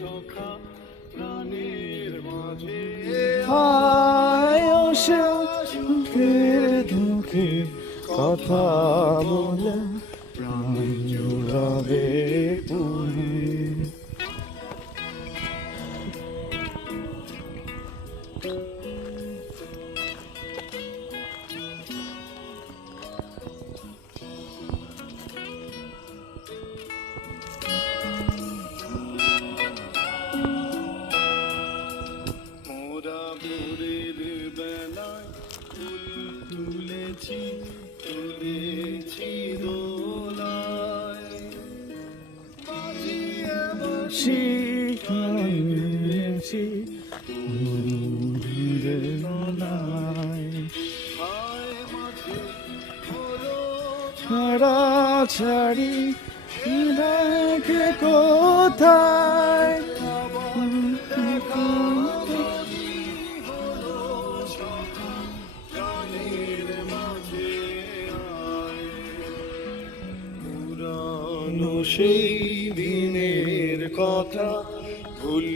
সখা প্রাণের মাঝে আয়সে সুখের দুঃখে কথা বলে প্রাণ জুড়াবে পুরে। মোরা ভোরের বেলায় ফুল তুলেছি তুলেছি দোলায় বাজিয়ে বাঁশি শিখেছি হায় মাঝে হলো ছাড়া ছাড়ি রাখে কোথায় প্রাণের মাঝে আয় পুরানো সেই দিনের কথা ভুল